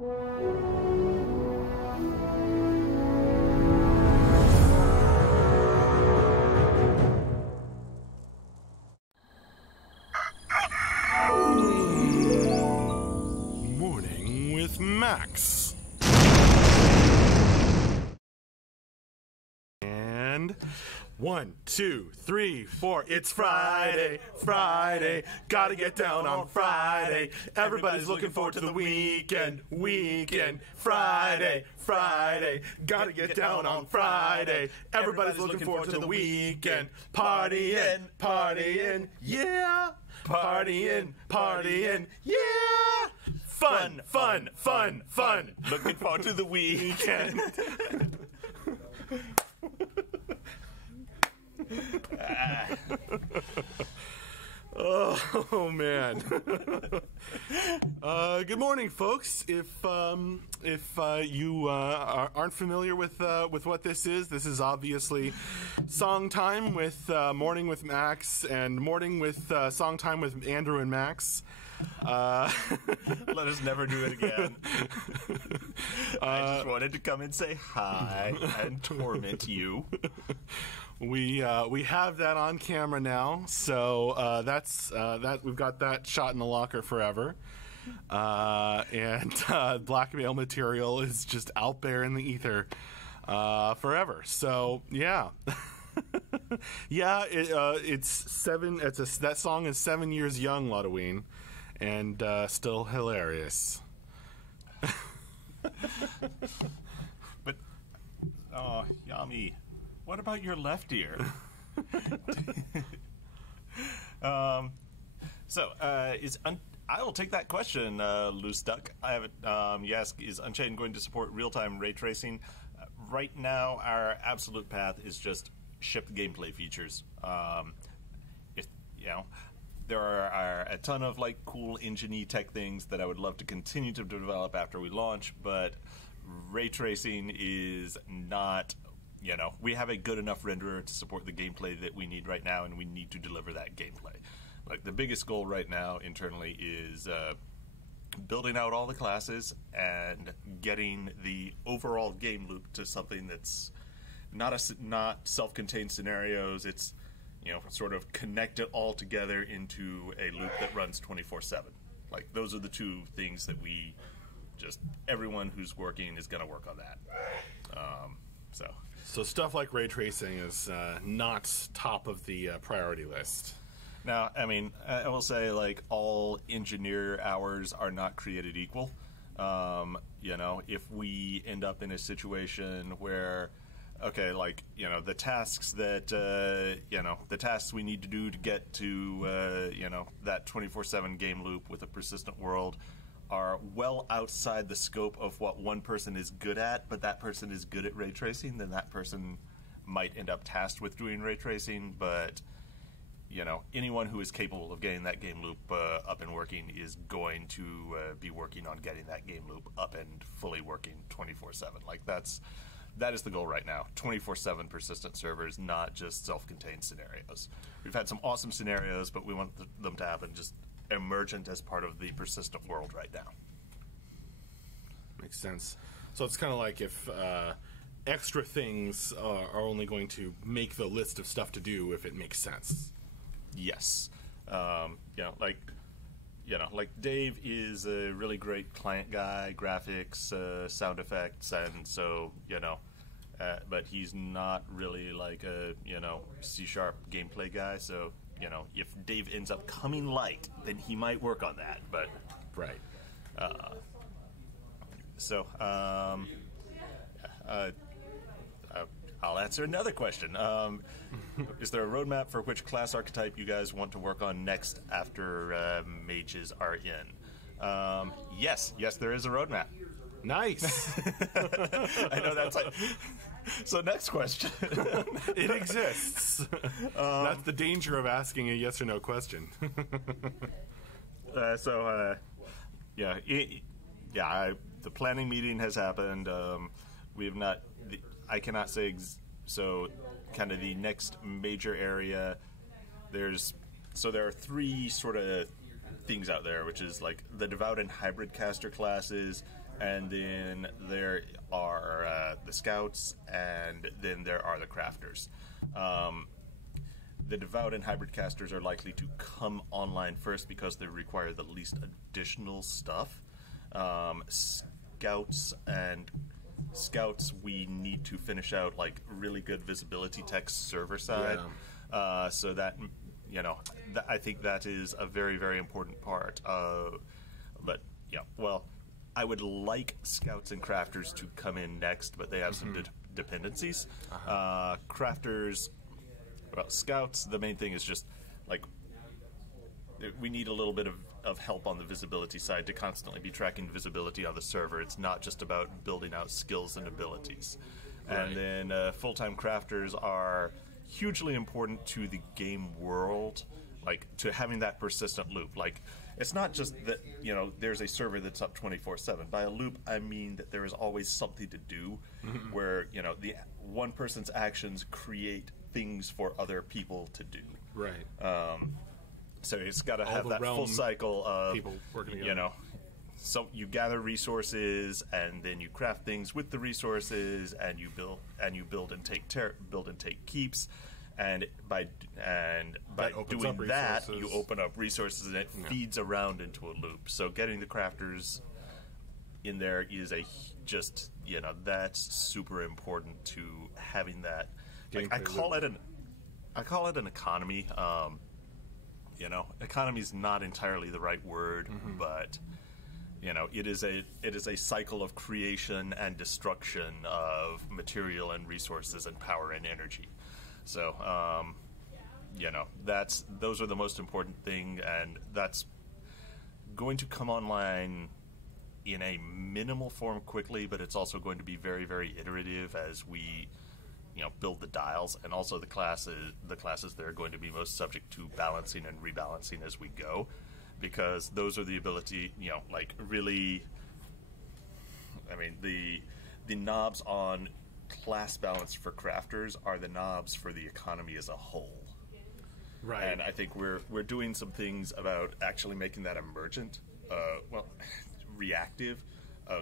Morning with Max. And 1, 2, 3, 4. It's Friday, Friday. Gotta get down on Friday. Everybody's looking forward to the weekend, weekend. Friday, Friday. Gotta get down on Friday. Everybody's looking forward to the weekend. Partying, partying, yeah. Partying, partying, yeah. Fun, fun, fun, fun. Looking forward to the weekend. Oh man. Good morning, folks. If you aren't familiar with what this is obviously Song Time with Morning with Max and Morning with Song Time with Andrew and Max. Let us never do it again. I just wanted to come and say hi and torment you. We have that on camera now, so that's that. We've got that shot in the locker forever, and blackmail material is just out there in the ether forever. So yeah. Yeah, it's seven. That song is 7 years young, Ludween, and still hilarious. But oh, Yami, what about your left ear? I will take that question, Loose Duck. I have it. You ask, is Unchained going to support real-time ray tracing? Right now, our absolute path is just ship gameplay features. There are a ton of like cool engine-y tech things that I would love to continue to develop after we launch, but ray tracing is not. We have a good enough renderer to support the gameplay that we need right now, and we need to deliver that gameplay. Like, the biggest goal right now internally is building out all the classes and getting the overall game loop to something that's not self-contained scenarios. It's, sort of connect it all together into a loop that runs 24/7. Like, those are the two things that everyone who's working is going to work on that. So stuff like ray tracing is not top of the priority list. Now, I mean, I will say, like, all engineer hours are not created equal. If we end up in a situation where, okay, like, the tasks that, the tasks we need to do to get to, that 24/7 game loop with a persistent world are well outside the scope of what one person is good at, but that person is good at ray tracing, then that person might end up tasked with doing ray tracing. But anyone who is capable of getting that game loop up and working is going to be working on getting that game loop up and fully working 24/7. Like, that is the goal right now. 24/7 persistent servers, not just self-contained scenarios. We've had some awesome scenarios, but we want them to happen just emergent as part of the persistent world right now. Makes sense. So it's kind of like if extra things are only going to make the list of stuff to do if it makes sense. Yes. Like Dave is a really great client guy, graphics, sound effects, and so, but he's not really like a, C# gameplay guy, so, if Dave ends up coming light, then he might work on that, but... Right. I'll answer another question. Is there a roadmap for which class archetype you guys want to work on next after mages are in? Yes, there is a roadmap. Nice. I know that's like... So next question. It exists. That's the danger of asking a yes or no question. The planning meeting has happened. We have not... I cannot say... So, kind of the next major area, there are three sort of things out there, which is like the Devout and Hybrid Caster classes, and then there are the scouts, and then there are the crafters. The devout and hybrid casters are likely to come online first because they require the least additional stuff. Scouts, we need to finish out like really good visibility text server side, so that I think that is a very, very important part. But yeah, well, I would like scouts and crafters to come in next, but they have some dependencies. Crafters. Well, scouts, the main thing is just, like, we need a little bit of help on the visibility side to constantly be tracking visibility on the server. It's not just about building out skills and abilities. Right. And then full-time crafters are hugely important to the game world, like, to having that persistent loop. Like, it's not just that, there's a server that's up 24/7. By a loop, I mean that there is always something to do where, the one person's actions create things for other people to do. Right. So it's got to have that full cycle of people working together. So you gather resources, and then you craft things with the resources, and you build and take keeps, and by doing that, you open up resources, and it feeds around into a loop. So getting the crafters in there is that's super important to having that. Like, I call it an economy. Economy is not entirely the right word, but it is a cycle of creation and destruction of material and resources and power and energy. So those are the most important thing, and that's going to come online in a minimal form quickly, but it's also going to be very, very iterative as we build the dials, and also the classes that are going to be most subject to balancing and rebalancing as we go, because those are the ability, really, I mean, the knobs on class balance for crafters are the knobs for the economy as a whole. Right. And I think we're doing some things about actually making that emergent, reactive,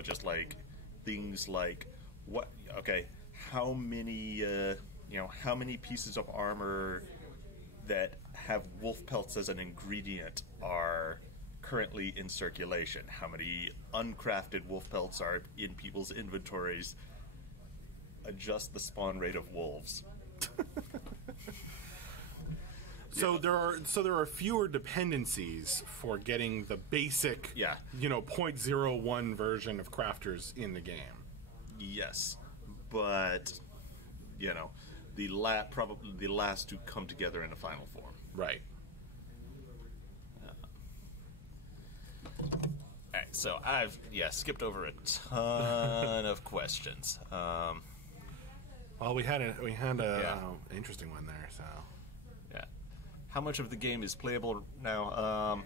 just like things like how many pieces of armor that have wolf pelts as an ingredient are currently in circulation? How many uncrafted wolf pelts are in people's inventories? Adjust the spawn rate of wolves. So there are fewer dependencies for getting the basic 0.01 version of crafters in the game. Yes. But, probably the last to come together in a final form. Right. All right, so I've skipped over a ton of questions. Well, we had an interesting one there. So, yeah, how much of the game is playable now?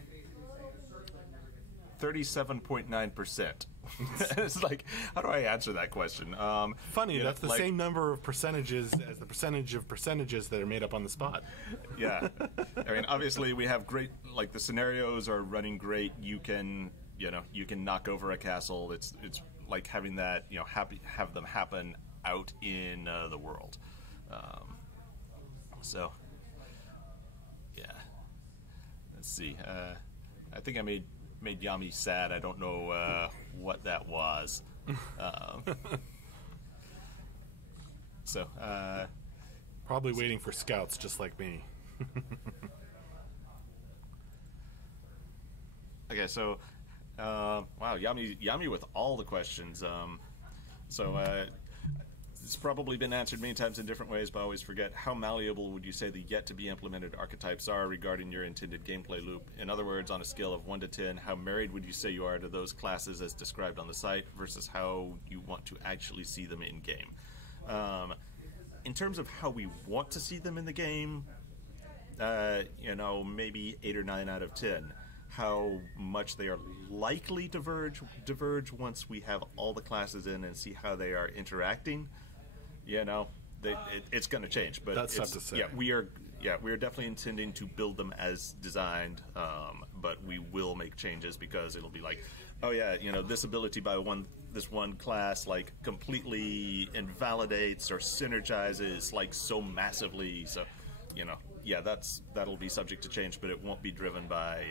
37.9%. It's like, how do I answer that question? Funny, that's the same number of percentages as the percentage of percentages that are made up on the spot. Yeah. I mean, obviously we have great, the scenarios are running great. You can knock over a castle. It's like having that, have them happen out in the world. So, yeah. Let's see. I think I made Yami sad. I don't know what that was. Probably waiting for scouts, just like me. Okay, so wow, Yami with all the questions. It's probably been answered many times in different ways, but I always forget. How malleable would you say the yet-to-be-implemented archetypes are regarding your intended gameplay loop? In other words, on a scale of 1 to 10, how married would you say you are to those classes as described on the site versus how you want to actually see them in-game? In terms of how we want to see them in the game, maybe 8 or 9 out of 10. How much they are likely to diverge once we have all the classes in and see how they are interacting. It's going to change, but that's tough to say. We are definitely intending to build them as designed, but we will make changes because it'll be like, oh yeah, this ability by this one class like completely invalidates or synergizes like so massively. So, yeah, that'll be subject to change, but it won't be driven by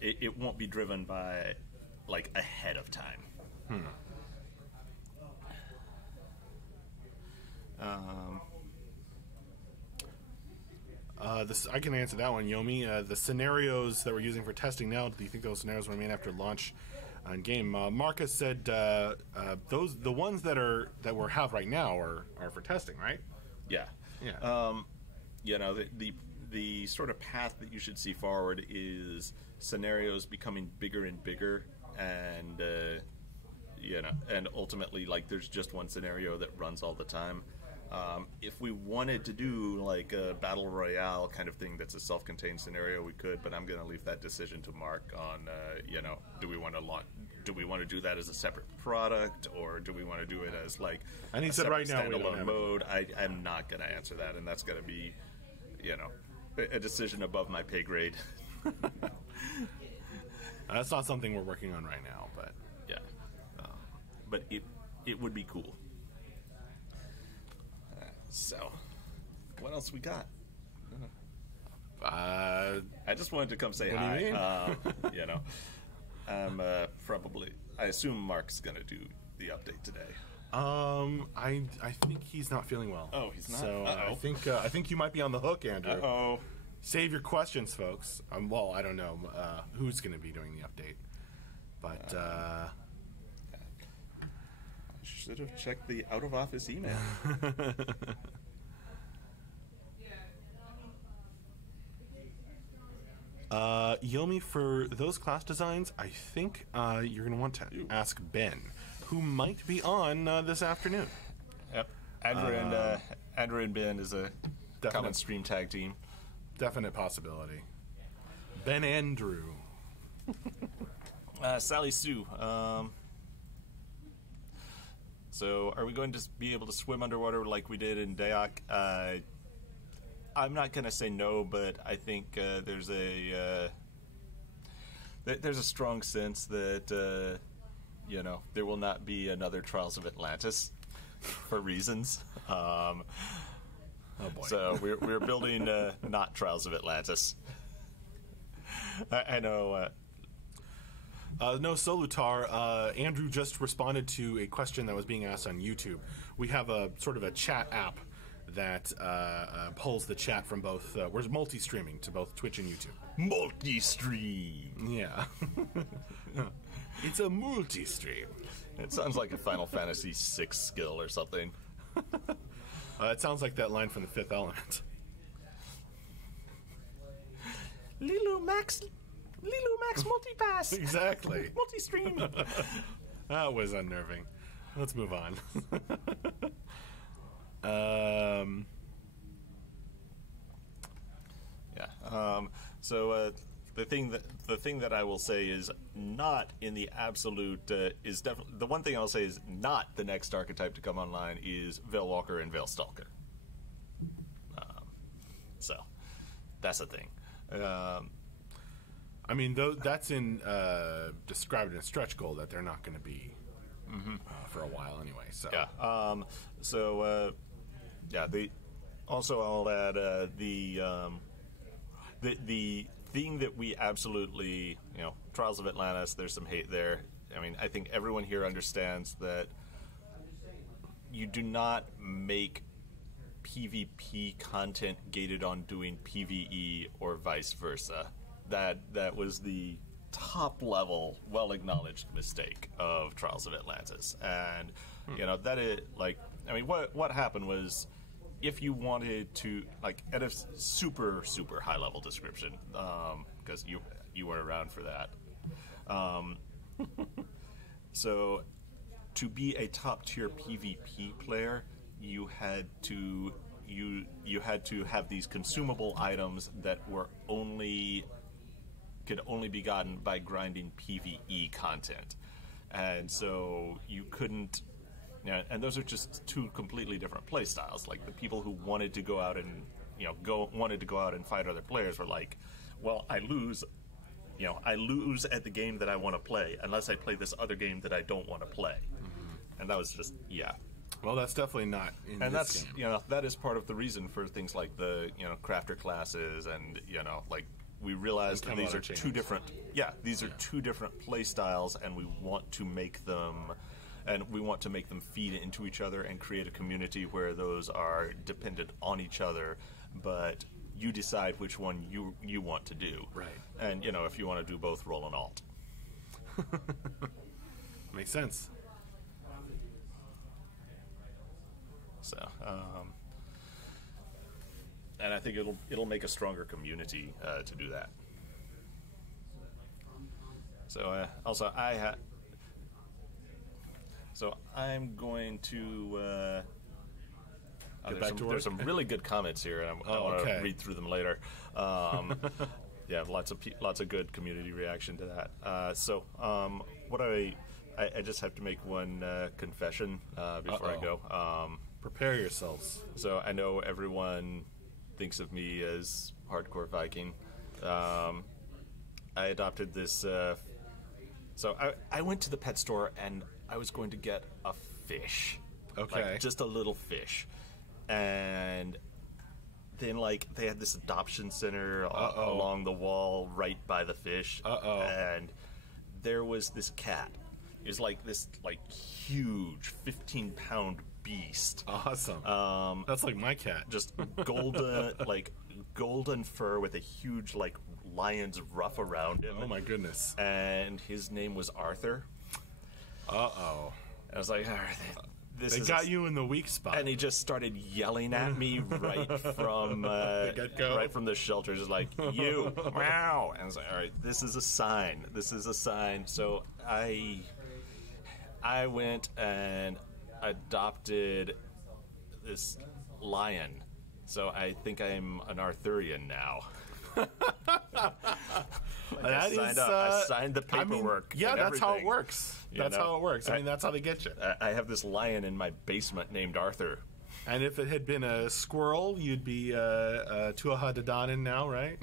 it won't be driven by like ahead of time. I can answer that one, Yomi. The scenarios that we're using for testing now, do you think those scenarios remain after launch on game? Marcus said the ones that we have right now are for testing, right? Yeah. The sort of path that you should see forward is scenarios becoming bigger and bigger, and and ultimately, like, there's just one scenario that runs all the time. If we wanted to do like a battle royale kind of thing that's a self-contained scenario, we could, but I'm going to leave that decision to Mark on do we want to do that as a separate product, or do we want to do it as like and he said right now we don't standalone have mode? I'm not going to answer that, and that's going to be a decision above my pay grade. That's not something we're working on right now, but yeah, but it would be cool. So, what else we got? I just wanted to come say what hi. Do you mean? I'm I assume Mark's gonna do the update today. I think he's not feeling well. Oh, he's not. So I think you might be on the hook, Andrew. Uh-oh. Save your questions, folks. Well, I don't know who's going to be doing the update, but I should have checked the out-of-office email. Yomi, for those class designs, I think you're going to want to ask Ben, who might be on this afternoon. Yep, Andrew and Ben is a common stream tag team. Definite possibility. Ben Andrew. Sally Sue. So, are we going to be able to swim underwater like we did in Dayak? I'm not going to say no, but I think there's a strong sense that there will not be another Trials of Atlantis for reasons. Oh boy. So we're building not Trials of Atlantis. I know. No, Solutar. Andrew just responded to a question that was being asked on YouTube. We have a sort of a chat app that pulls the chat from both. We're multi-streaming to both Twitch and YouTube. Multi-stream. Yeah. It's a multi-stream. It sounds like a Final Fantasy VI skill or something. It sounds like that line from The Fifth Element. Lilu Max multipass. Exactly. Multi-stream. That was unnerving. Let's move on. So the thing that I will say is not in the absolute is definitely the one thing I'll say is not the next archetype to come online is Veilwalker and Veilstalker. So that's a thing. I mean, that's in described in a stretch goal that they're not going to be for a while anyway. So yeah. I'll add the thing that we absolutely, Trials of Atlantis, there's some hate there. I mean, I think everyone here understands that you do not make PvP content gated on doing PvE or vice versa. That was the top level, well acknowledged mistake of Trials of Atlantis, and that it what happened was, if you wanted to, at a super high level description, because you weren't around for that, so to be a top tier PvP player, you had to have these consumable items that could only be gotten by grinding PvE content, and so you couldn't. And those are just two completely different play styles. Like, the people who wanted to go out and wanted to go out and fight other players were like, well, I lose you know, I lose at the game that I want to play unless I play this other game that I don't want to play. And that was just, yeah. Well, that's definitely not in And this that's, game. you know, that is part of the reason for things like the, you know, crafter classes and, you know, like, we realized that these are Camelot two Unchained. different, these are two different play styles, and we want to make them, feed into each other and create a community where those are dependent on each other, but you decide which one you want to do. Right. And, you know, if you want to do both, roll an alt. Makes sense. So, and I think it'll make a stronger community to do that. So also so I'm going to. Get back to work? There's some really good comments here, and I want to read through them later. Yeah, lots of good community reaction to that. So what I just have to make one confession before I go. Prepare yourselves. So I know everyone thinks of me as hardcore Viking. I adopted this. So I went to the pet store and I was going to get a fish. Okay. Like, just a little fish. And then, like, they had this adoption center along the wall right by the fish. And there was this cat. It was like this, like, huge 15-pound beast. Awesome. That's like my cat. Just golden fur with a huge, like, lion's ruff around him. Oh my goodness. And his name was Arthur. Uh-oh. I was like, all right, They got you in the weak spot. And he just started yelling at me right from right from the shelter, just like, you, wow. And I was like, all right, this is a sign. This is a sign. So I went and adopted this lion. So I think I'm an Arthurian now. I signed the paperwork. I mean, yeah, that's how it works. That's how it works. I mean, that's how they get you. I have this lion in my basement named Arthur. And if it had been a squirrel, you'd be Tuatha De Danann now, right?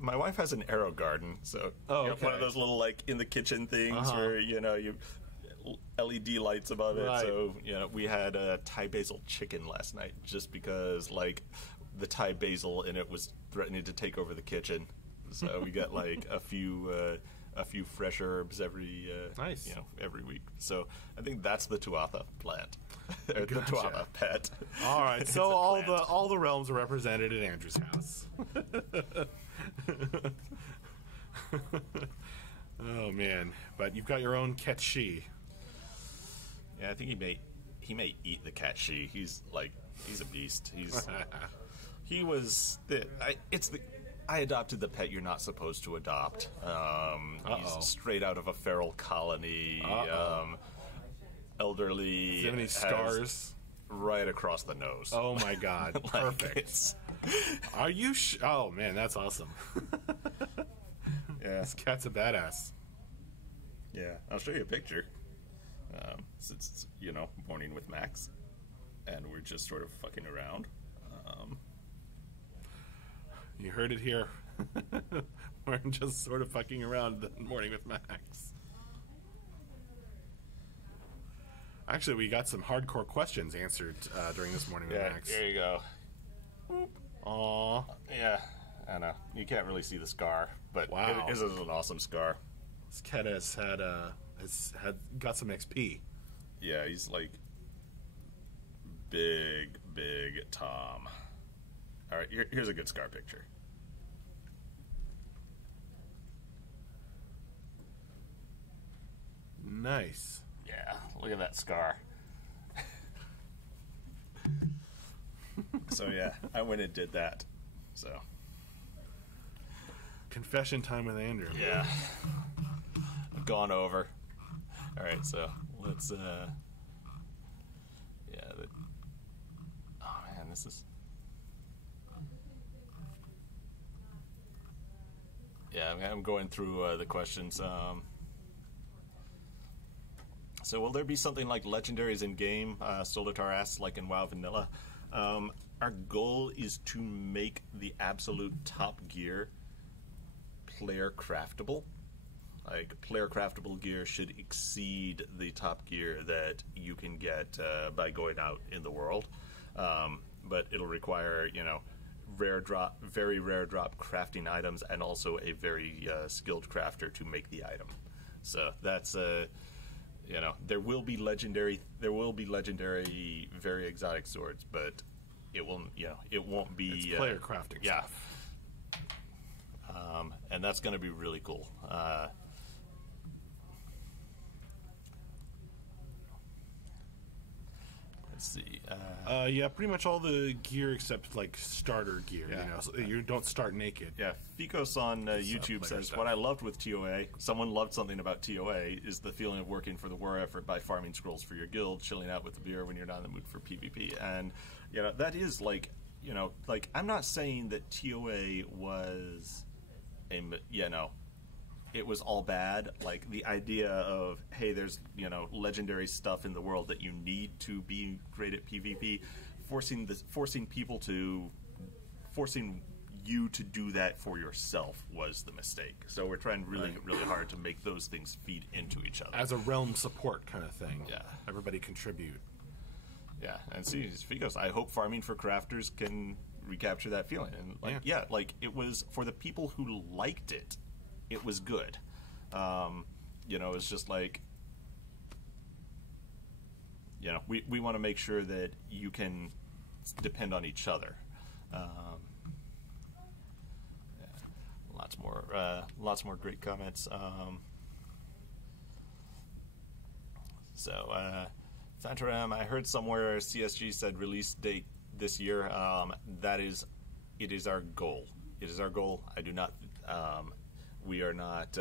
My wife has an arrow garden, so one of those little, like, in the kitchen things where, you know, you LED lights above it. Right. So, you know, we had a Thai basil chicken last night just because, like, the Thai basil in it was threatening to take over the kitchen. So we got, like, a few fresh herbs every nice. You know, every week. So I think that's the Tuatha plant. The Gotcha. Tuatha pet. All right. So all the realms are represented at Andrew's house. Oh man, but you've got your own Ketshi. Yeah, I think he may eat the cat she. He's a beast. I adopted the pet you're not supposed to adopt. He's straight out of a feral colony. Elderly. Do you have any scars? Right across the nose. Oh my God! Perfect. Are you? Oh man, that's awesome. Yeah, this cat's a badass. Yeah, I'll show you a picture. It's you know, morning with Max, and we're just sort of fucking around. You heard it here. We're just sort of fucking around the morning with Max. Actually, we got some hardcore questions answered during this morning with Max. There you go. Aww. Yeah, I know. You can't really see the scar, but wow. It is an awesome scar. This cat has got some XP. Yeah, he's like big Tom. All right, here's a good scar picture. Nice. Yeah, look at that scar. So yeah, I went and did that. So confession time with Andrew. Yeah, I've gone over. All right, so let's. Oh man, this is. Yeah, I'm going through the questions. So will there be something like legendaries in game? Solitar asks, like in WoW Vanilla. Our goal is to make the absolute top gear player craftable. Like, player craftable gear should exceed the top gear that you can get by going out in the world. But it'll require, very rare drop crafting items, and also a very skilled crafter to make the item. So that's there will be legendary very exotic swords, but it won't be it's player crafting stuff. And that's going to be really cool. Let's see. Yeah, pretty much all the gear except like starter gear. Yeah. So you don't start naked. Yeah, Ficos on YouTube says, stuff. "What I loved with TOA, someone loved something about TOA, is the feeling of working for the war effort by farming scrolls for your guild, chilling out with the beer when you're not in the mood for PvP." And that is like I'm not saying that TOA was it was all bad. Like, the idea of, hey, there's legendary stuff in the world that you need to be great at PvP, forcing you to do that for yourself was the mistake. So we're trying really hard to make those things feed into each other As a realm support kind of thing. Yeah. Everybody contribute. Yeah, and see, Ficos, I hope farming for crafters can recapture that feeling. And it was for the people who liked it. It was good. It's just like, we want to make sure that you can depend on each other. Lots more great comments. Santaram, I heard somewhere CSG said release date this year. It is our goal. It is our goal. I do not. We are not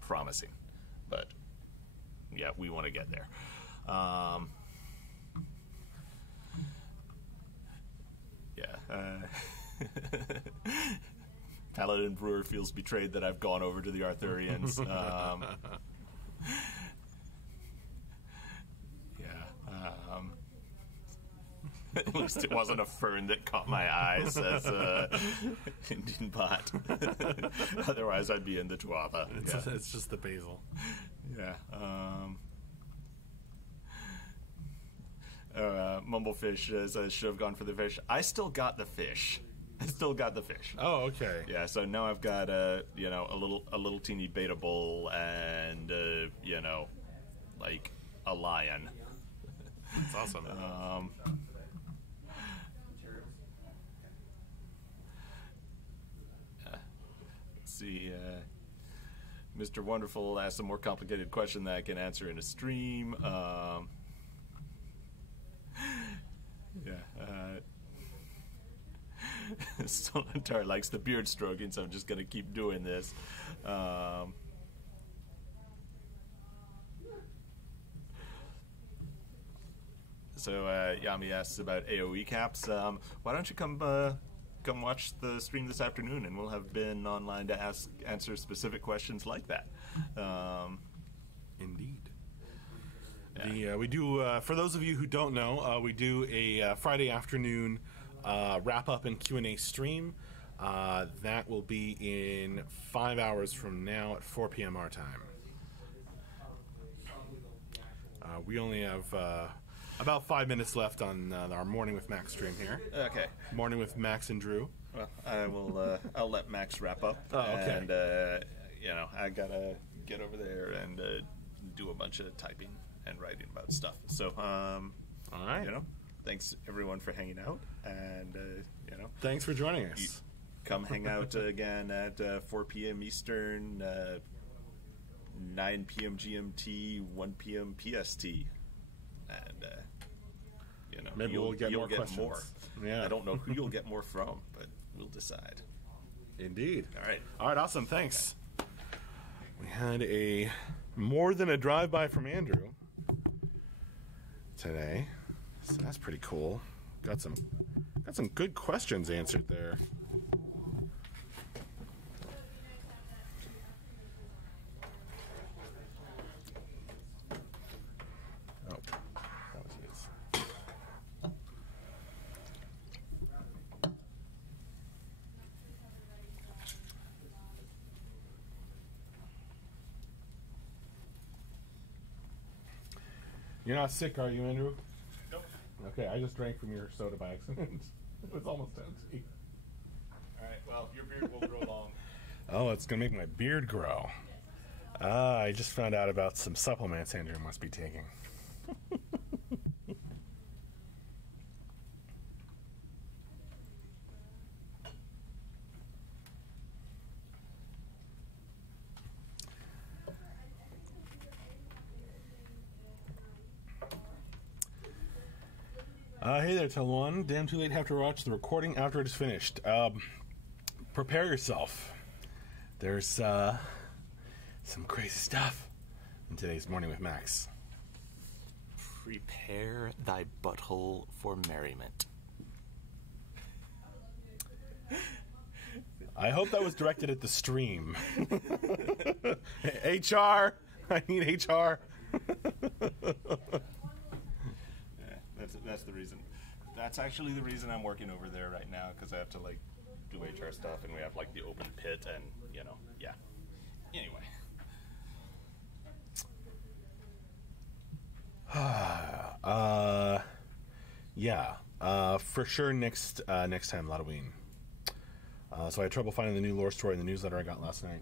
promising, but yeah, we want to get there. Paladin Brewer feels betrayed that I've gone over to the Arthurians. At least it wasn't a fern that caught my eye, says Indian Bot. Otherwise, I'd be in the Tuatha. It's just the basil. Yeah. Mumblefish says, should have gone for the fish. I still got the fish. Oh, okay. Yeah, so now I've got a little teeny beta bull and like a lion. That's awesome. Let's see. Mr. Wonderful asked a more complicated question that I can answer in a stream. Solantar likes the beard stroking, so I'm just going to keep doing this. Yami asks about AoE caps. Why don't you come watch the stream this afternoon, and we'll have been online to answer specific questions like that. Indeed. Yeah. We do, for those of you who don't know, we do a Friday afternoon wrap-up and Q&A stream. That will be in 5 hours from now at 4 p.m. our time. We only have about 5 minutes left on our Morning with Max stream here. Okay. Morning with Max and Drew. Well, I will. I'll let Max wrap up. Oh, okay. And I gotta get over there and do a bunch of typing and writing about stuff. So, all right. Thanks everyone for hanging out, and thanks for joining us. Come hang out again at 4 p.m. Eastern, 9 p.m. GMT, 1 p.m. PST, and maybe we'll get more questions. Yeah. I don't know who you'll get more from, but we'll decide. Indeed. All right, awesome. Thanks. We had more than a drive-by from Andrew today, so that's pretty cool. Got some good questions answered there. Oh, that was his. You're not sick, are you, Andrew? Nope. Okay, I just drank from your soda by accident. It was almost empty. All right. Well, your beard will grow long. Oh, it's gonna make my beard grow. I just found out about some supplements Andrew must be taking. Hey there, Telwan. Damn too late. Have to watch the recording after it is finished. Prepare yourself. There's some crazy stuff in today's Morning with Max. Prepare thy butthole for merriment. I hope that was directed at the stream. HR! I need HR. That's the reason. That's actually the reason I'm working over there right now, because I have to like do HR stuff, and we have like the open pit, and yeah. Anyway. For sure next time, Halloween. So I had trouble finding the new lore story in the newsletter I got last night.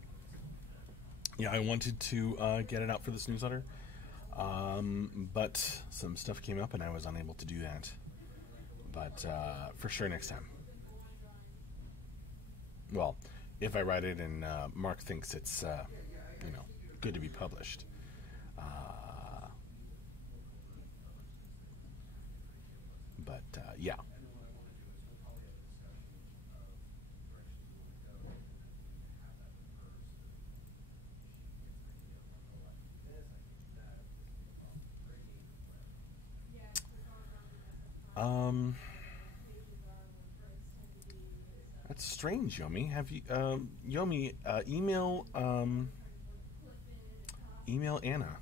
Yeah, I wanted to get it out for this newsletter, but some stuff came up and I was unable to do that. But for sure next time. Well, if I write it and Mark thinks it's good to be published. Yeah. That's strange, Yomi. Have you, Yomi, email Anna.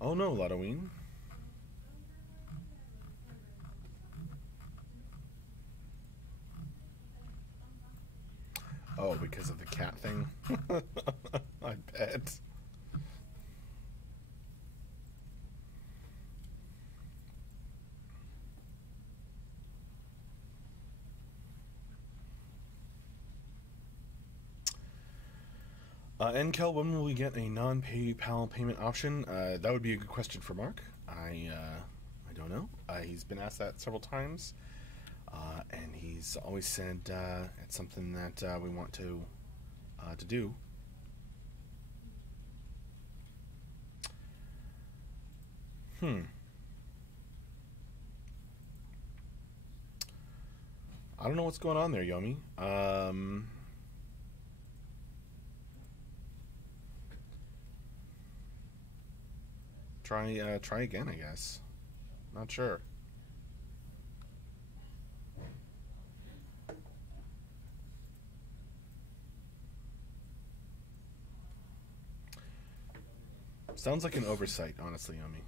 Oh no, Halloween. Oh, because of the cat thing? I bet. NCal, when will we get a non-PayPal payment option? That would be a good question for Mark. I don't know. He's been asked that several times, and he's always said it's something that we want to do. I don't know what's going on there, Yomi. Try again, I guess. Not sure. Sounds like an oversight, honestly, Yomi.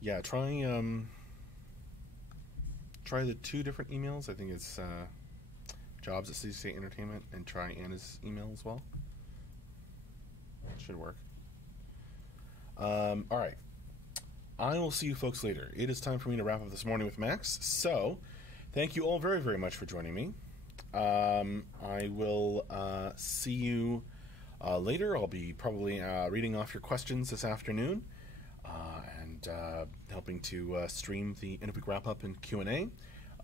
Yeah, try the two different emails. I think it's jobs at City State Entertainment, and try Anna's email as well. Should work. All right. I will see you folks later. It is time for me to wrap up this morning with Max. So, thank you all very, very much for joining me. I will see you later. I'll be probably reading off your questions this afternoon. And helping to stream the end of week wrap up and Q&A,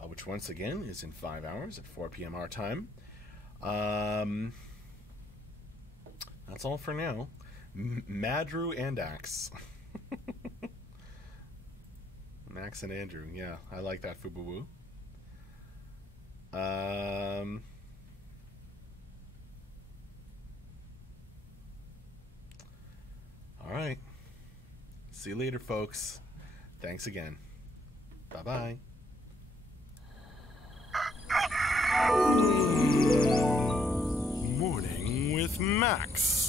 which once again is in 5 hours at 4 p.m. our time. That's all for now. Madru and Axe. Max and Andrew, yeah, I like that, Fubuwu. All right. See you later, folks. Thanks again. Bye-bye. Morning with Max.